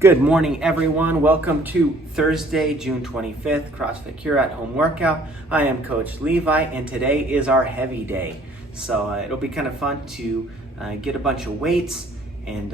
Good morning, everyone. Welcome to Thursday, June 25th, CrossFit Cure at Home Workout. I am Coach Levi, and today is our heavy day. So it'll be kind of fun to get a bunch of weights and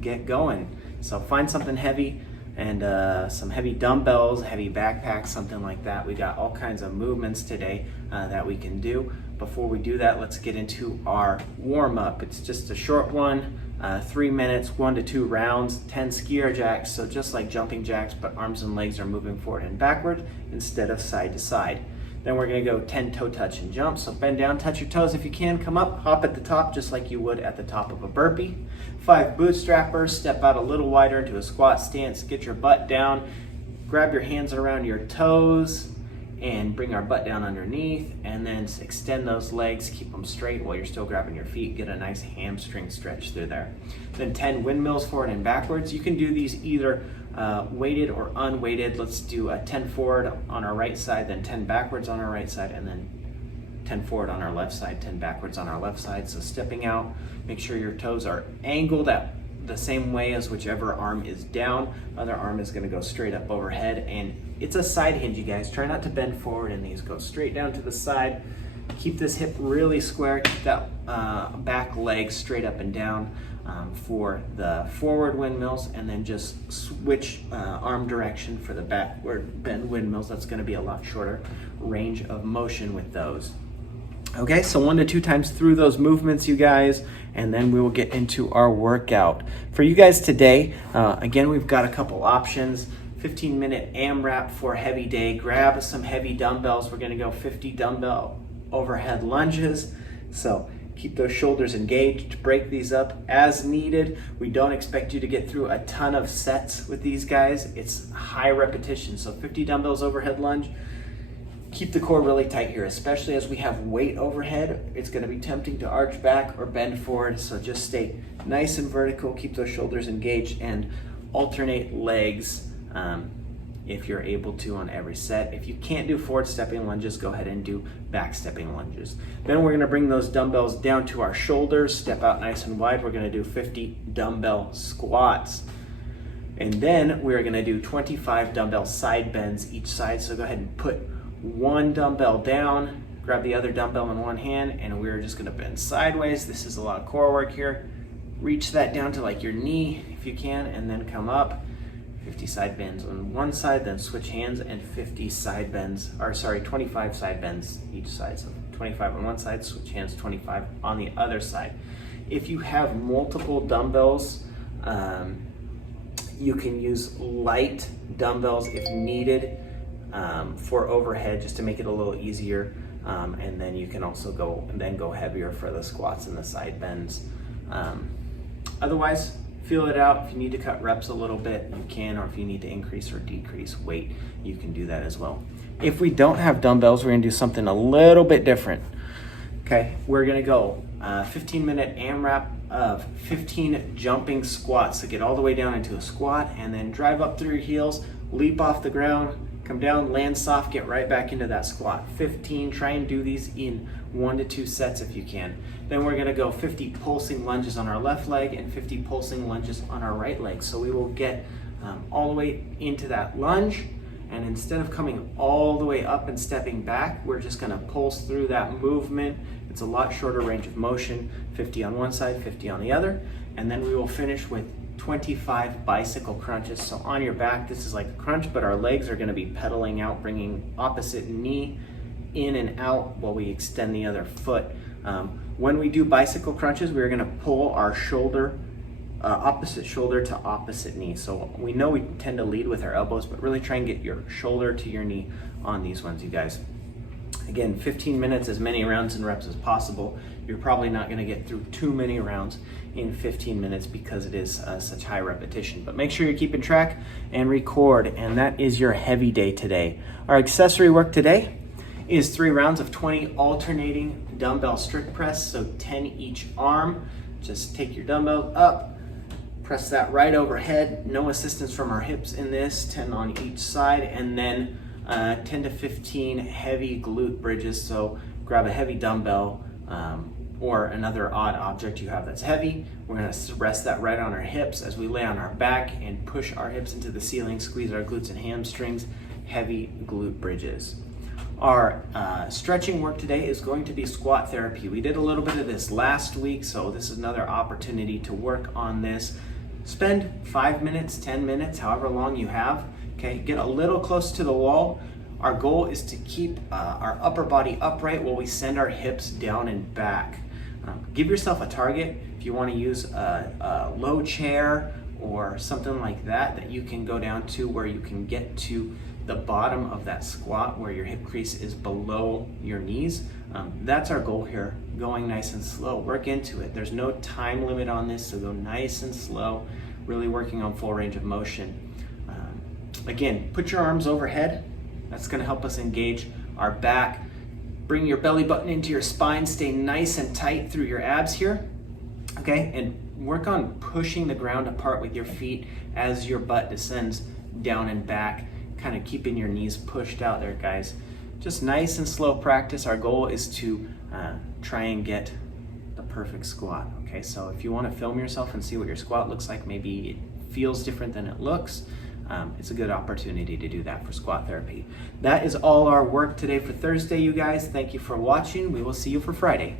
get going. So find something heavy and some heavy dumbbells, heavy backpacks, something like that. We got all kinds of movements today that we can do. Before we do that, let's get into our warm-up. It's just a short one. 3 minutes, 1 to 2 rounds, 10 skier jacks, so just like jumping jacks, but arms and legs are moving forward and backward instead of side to side. Then we're gonna go 10 toe touch and jump, so bend down, touch your toes if you can, come up, hop at the top just like you would at the top of a burpee. 5 bootstrappers, step out a little wider into a squat stance, get your butt down, grab your hands around your toes, and bring our butt down underneath, and then extend those legs, keep them straight while you're still grabbing your feet, get a nice hamstring stretch through there. Then 10 windmills forward and backwards. You can do these either weighted or unweighted. Let's do a 10 forward on our right side, then 10 backwards on our right side, and then 10 forward on our left side, 10 backwards on our left side. So stepping out, make sure your toes are angled at the same way as whichever arm is down. Other arm is going to go straight up overhead, and it's a side hinge, you guys. Try not to bend forward in these. Go straight down to the side. Keep this hip really square. Keep that back leg straight up and down for the forward windmills, and then just switch arm direction for the backward bend windmills. That's going to be a lot shorter range of motion with those. Okay, so 1 to 2 times through those movements, you guys, and then we will get into our workout. For you guys today, again, we've got a couple options. 15-minute AMRAP for heavy day. Grab some heavy dumbbells. We're gonna go 50 dumbbell overhead lunges. So keep those shoulders engaged, break these up as needed. We don't expect you to get through a ton of sets with these guys. It's high repetition, so 50 dumbbells overhead lunge. Keep the core really tight here, especially as we have weight overhead. It's gonna be tempting to arch back or bend forward, so just stay nice and vertical, keep those shoulders engaged, and alternate legs if you're able to on every set. If you can't do forward stepping lunges, go ahead and do back stepping lunges. Then we're gonna bring those dumbbells down to our shoulders, step out nice and wide. We're gonna do 50 dumbbell squats. And then we're gonna do 25 dumbbell side bends each side. So go ahead and put one dumbbell down, grab the other dumbbell in one hand, and we're just gonna bend sideways. This is a lot of core work here. Reach that down to like your knee if you can, and then come up. 50 side bends on one side, then switch hands, and 50 side bends, or sorry, 25 side bends each side. So 25 on one side, switch hands, 25 on the other side. If you have multiple dumbbells, you can use light dumbbells if needed for overhead, just to make it a little easier. And then you can also go heavier for the squats and the side bends. Otherwise, feel it out. If you need to cut reps a little bit, you can, or if you need to increase or decrease weight, you can do that as well. If we don't have dumbbells, we're gonna do something a little bit different. Okay, we're gonna go 15-minute AMRAP of 15 jumping squats. So get all the way down into a squat, and then drive up through your heels, leap off the ground, come down, land soft, get right back into that squat. 15, try and do these in 1 to 2 sets if you can. Then we're gonna go 50 pulsing lunges on our left leg and 50 pulsing lunges on our right leg. So we will get all the way into that lunge, and instead of coming all the way up and stepping back, we're just gonna pulse through that movement. It's a lot shorter range of motion, 50 on one side, 50 on the other, and then we will finish with 25 bicycle crunches. So on your back, this is like a crunch, but our legs are gonna be pedaling out, bringing opposite knee in and out while we extend the other foot. When we do bicycle crunches, we're gonna pull our shoulder, opposite shoulder to opposite knee. So we know we tend to lead with our elbows, but really try and get your shoulder to your knee on these ones, you guys. Again, 15 minutes, as many rounds and reps as possible. You're probably not gonna get through too many rounds in 15 minutes because it is such high repetition. But make sure you're keeping track and record, and that is your heavy day today. Our accessory work today is 3 rounds of 20 alternating dumbbell strict press, so 10 each arm. Just take your dumbbell up, press that right overhead, no assistance from our hips in this, 10 on each side, and then 10 to 15 heavy glute bridges. So grab a heavy dumbbell or another odd object you have that's heavy. We're gonna rest that right on our hips as we lay on our back and push our hips into the ceiling, squeeze our glutes and hamstrings, heavy glute bridges. Our stretching work today is going to be squat therapy. We did a little bit of this last week, so this is another opportunity to work on this. Spend 5 minutes, 10 minutes, however long you have. Okay, get a little close to the wall. Our goal is to keep our upper body upright while we send our hips down and back. Give yourself a target. If you want to use a low chair or something like that, that you can go down to where you can get to the bottom of that squat where your hip crease is below your knees. That's our goal here, going nice and slow. Work into it. There's no time limit on this, so go nice and slow, really working on full range of motion. Again, put your arms overhead. That's going to help us engage our back. Bring your belly button into your spine. Stay nice and tight through your abs here. Okay, and work on pushing the ground apart with your feet as your butt descends down and back, kind of keeping your knees pushed out there, guys. Just nice and slow practice. Our goal is to try and get the perfect squat. Okay, so if you want to film yourself and see what your squat looks like, maybe it feels different than it looks, it's a good opportunity to do that for squat therapy. That is all our work today for Thursday, you guys. Thank you for watching. We will see you for Friday.